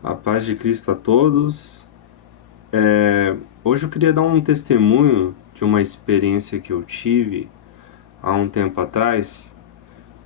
A paz de Cristo a todos. Hoje eu queria dar um testemunho de uma experiência que eu tive há um tempo atrás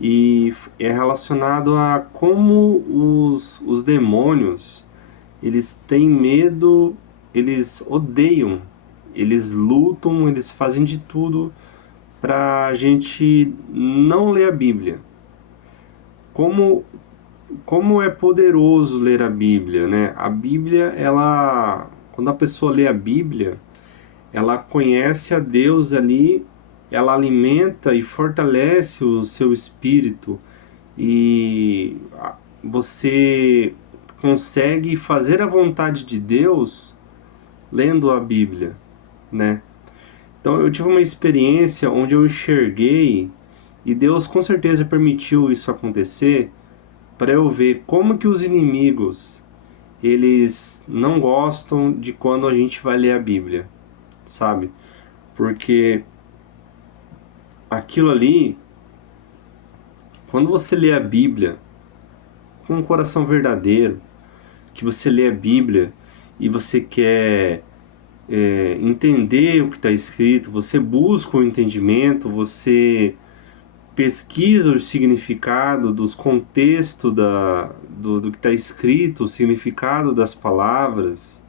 e é relacionado a como os demônios eles têm medo, eles odeiam, eles lutam, eles fazem de tudo para a gente não ler a Bíblia. Como como é poderoso ler a Bíblia, né? A Bíblia, quando a pessoa lê a Bíblia, ela conhece a Deus ali, ela alimenta e fortalece o seu espírito e você consegue fazer a vontade de Deus lendo a Bíblia, né? Então eu tive uma experiência onde eu enxerguei e Deus com certeza permitiu isso acontecer para eu ver como que os inimigos eles não gostam de quando a gente vai ler a Bíblia, sabe? Porque aquilo ali, quando você lê a Bíblia com um coração verdadeiro, que você lê a Bíblia e você quer entender o que está escrito, você busca o entendimento, você pesquisa o significado dos contextos do que está escrito, o significado das palavras,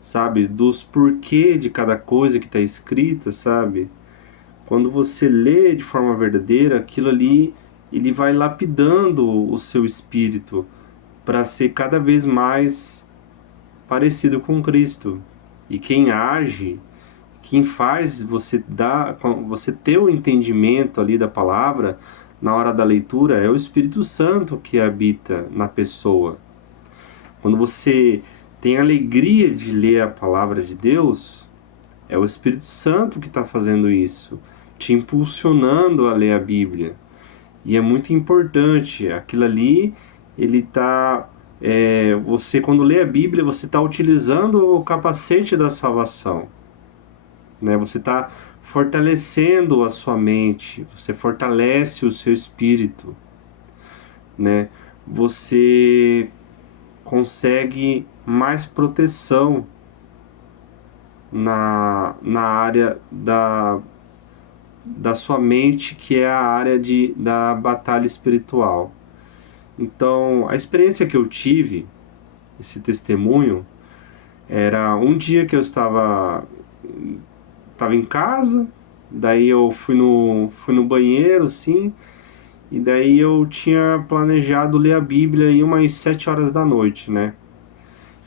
sabe? Dos porquê de cada coisa que está escrita, sabe? Quando você lê de forma verdadeira, aquilo ali, ele vai lapidando o seu espírito para ser cada vez mais parecido com Cristo. E quem age, quem faz você ter o entendimento ali da palavra na hora da leitura é o Espírito Santo que habita na pessoa. Quando você tem alegria de ler a palavra de Deus, é o Espírito Santo que está fazendo isso, te impulsionando a ler a Bíblia. E é muito importante, aquilo ali, ele está... você, quando lê a Bíblia, você está utilizando o capacete da salvação, né? Você está fortalecendo a sua mente, você fortalece o seu espírito, né? Você consegue mais proteção na área da sua mente, que é a área da batalha espiritual. Então, a experiência que eu tive, esse testemunho, era um dia que eu estava em casa, daí eu fui no banheiro, assim, e daí eu tinha planejado ler a Bíblia aí umas 7 horas da noite, né?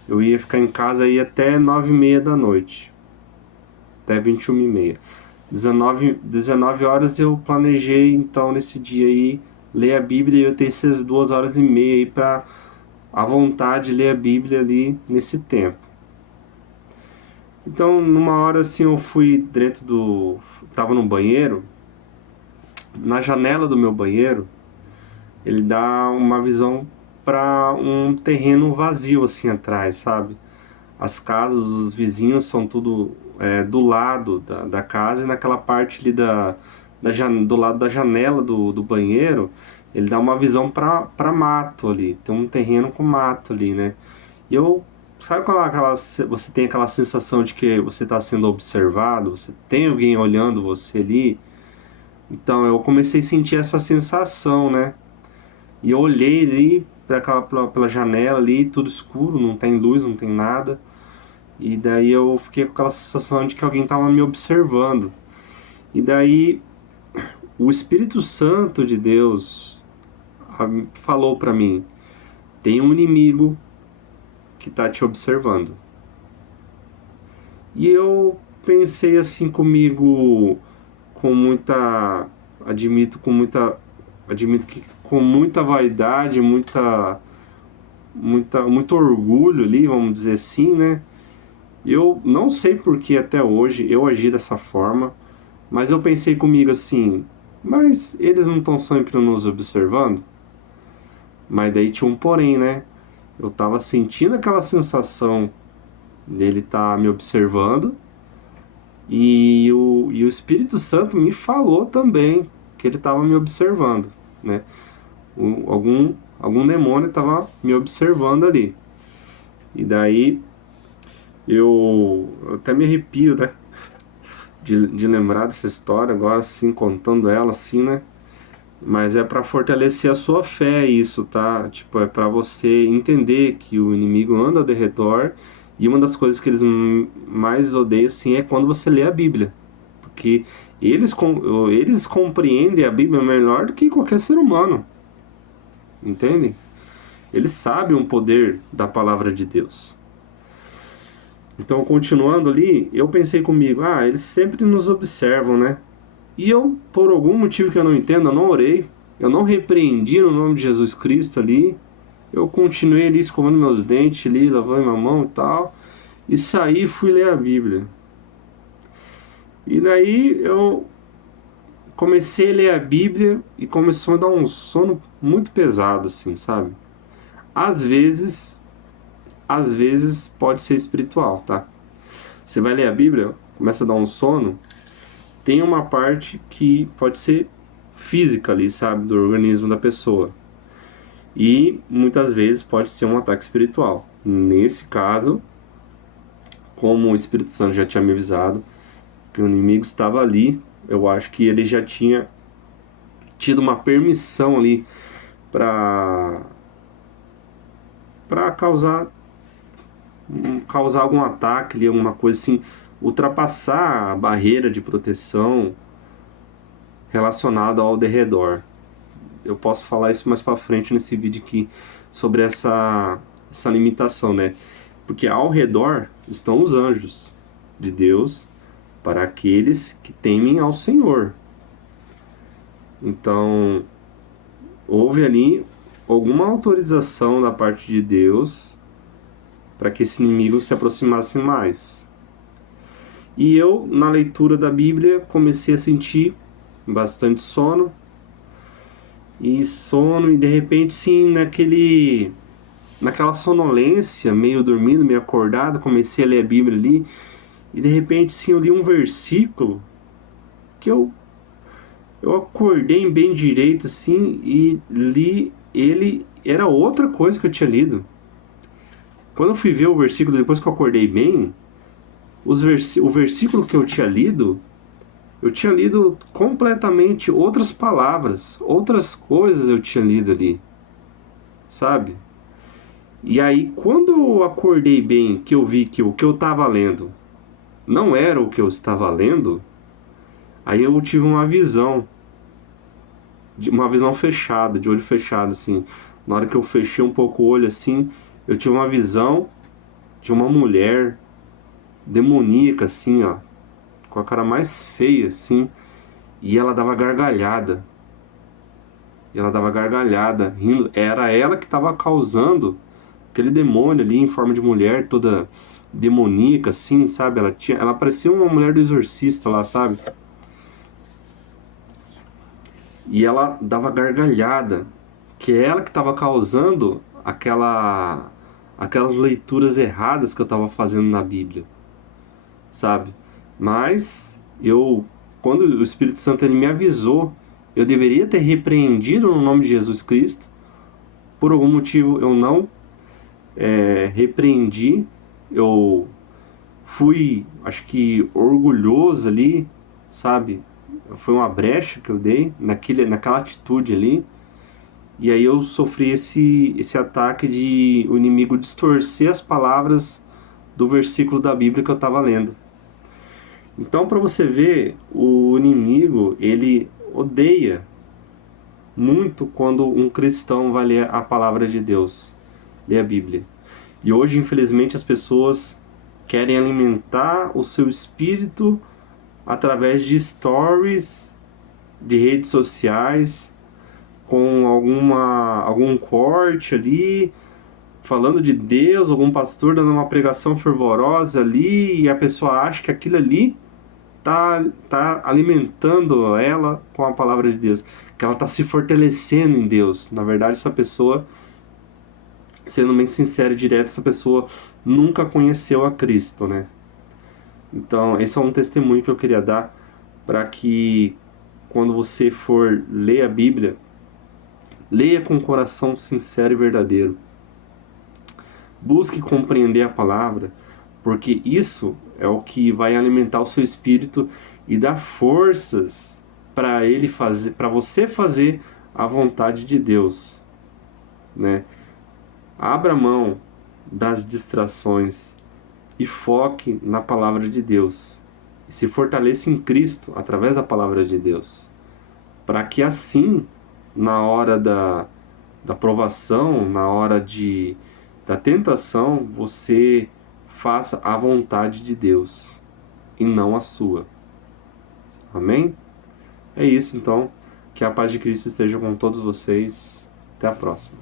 Eu ia ficar em casa aí até 9h30 da noite, até 21h30. 19 horas eu planejei, então, nesse dia aí, ler a Bíblia e eu ter essas 2h30 aí pra a vontade de ler a Bíblia ali nesse tempo. Então, numa hora assim, eu fui tava no banheiro, na janela do meu banheiro, ele dá uma visão para um terreno vazio assim atrás, sabe? As casas, os vizinhos são tudo do lado da casa e naquela parte ali do lado da janela do banheiro, ele dá uma visão para mato ali, tem um terreno com mato ali, né? E eu, sabe quando você tem aquela sensação de que você está sendo observado, você tem alguém olhando você ali? Então eu comecei a sentir essa sensação, né? E eu olhei ali pela janela ali, tudo escuro, não tem luz, não tem nada. E daí eu fiquei com aquela sensação de que alguém estava me observando. E daí o Espírito Santo de Deus falou para mim: tem um inimigo que está te observando. E eu pensei assim comigo, com muita, admito que com muita vaidade, muito orgulho ali, vamos dizer assim, né? Eu não sei por que até hoje eu agi dessa forma, mas eu pensei comigo assim, mas eles não estão sempre nos observando? Mas daí tinha um porém, né? Eu tava sentindo aquela sensação dele estar me observando e o Espírito Santo me falou também que ele estava me observando, né? Algum demônio estava me observando ali. E daí eu até me arrepio, né? De lembrar dessa história agora, assim, contando ela, assim, né? Mas é para fortalecer a sua fé isso, tá? Tipo, é para você entender que o inimigo anda ao redor e uma das coisas que eles mais odeiam, assim, é quando você lê a Bíblia. Porque eles compreendem a Bíblia melhor do que qualquer ser humano, entendem? Eles sabem o poder da palavra de Deus. Então, continuando ali, eu pensei comigo, eles sempre nos observam, né? E eu, por algum motivo que eu não entendo, eu não orei, eu não repreendi no nome de Jesus Cristo ali, eu continuei ali escovando meus dentes ali, lavando minha mão e tal, e saí e fui ler a Bíblia. E daí eu comecei a ler a Bíblia e começou a dar um sono muito pesado, assim, sabe? Às vezes pode ser espiritual, tá? Você vai ler a Bíblia, começa a dar um sono, tem uma parte que pode ser física ali, sabe, do organismo da pessoa. E muitas vezes pode ser um ataque espiritual. Nesse caso, como o Espírito Santo já tinha me avisado que o inimigo estava ali, eu acho que ele já tinha tido uma permissão ali para causar algum ataque ali, alguma coisa assim, ultrapassar a barreira de proteção relacionada ao derredor. Eu posso falar isso mais para frente nesse vídeo aqui sobre essa limitação, né? Porque ao redor estão os anjos de Deus para aqueles que temem ao Senhor. Então, houve ali alguma autorização da parte de Deus para que esse inimigo se aproximasse mais. E eu, na leitura da Bíblia, comecei a sentir bastante sono, e de repente, sim, naquela sonolência, meio dormindo, meio acordado, comecei a ler a Bíblia ali, e de repente, sim, eu li um versículo que eu acordei bem direito, assim, e li ele, era outra coisa que eu tinha lido. Quando eu fui ver o versículo, depois que eu acordei bem, o versículo que eu tinha lido completamente outras palavras, outras coisas eu tinha lido ali, sabe? E aí, quando eu acordei bem, que eu vi que o que eu estava lendo não era o que eu estava lendo, aí eu tive uma visão fechada, de olho fechado, assim. Na hora que eu fechei um pouco o olho, assim, eu tive uma visão de uma mulher demoníaca, assim, ó, com a cara mais feia, assim, e ela dava gargalhada. Rindo. Era ela que estava causando aquele demônio ali em forma de mulher, toda demoníaca, assim, sabe? Ela parecia uma mulher do exorcista lá, sabe? E ela dava gargalhada, que é ela que estava causando aquelas leituras erradas que eu estava fazendo na Bíblia, sabe? Mas quando o Espírito Santo ele me avisou, eu deveria ter repreendido no nome de Jesus Cristo. Por algum motivo eu não repreendi, eu fui, acho que, orgulhoso ali, sabe? Foi uma brecha que eu dei naquela atitude ali. E aí eu sofri esse ataque de o inimigo distorcer as palavras do versículo da Bíblia que eu estava lendo. Então, para você ver, o inimigo, ele odeia muito quando um cristão vai ler a palavra de Deus, ler a Bíblia. E hoje, infelizmente, as pessoas querem alimentar o seu espírito através de stories de redes sociais, com algum corte ali, falando de Deus, algum pastor dando uma pregação fervorosa ali, e a pessoa acha que aquilo ali tá alimentando ela com a palavra de Deus, que ela tá se fortalecendo em Deus. Na verdade, essa pessoa, sendo bem sincero e direto, essa pessoa nunca conheceu a Cristo, né? Então, esse é um testemunho que eu queria dar para que quando você for ler a Bíblia, leia com um coração sincero e verdadeiro. Busque compreender a palavra, porque isso é o que vai alimentar o seu espírito e dar forças para ele fazer, para você fazer a vontade de Deus, né? Abra mão das distrações e foque na palavra de Deus. E se fortaleça em Cristo através da palavra de Deus, para que assim, na hora da provação, na hora da tentação, você faça a vontade de Deus e não a sua. Amém? É isso então. Que a paz de Cristo esteja com todos vocês. Até a próxima.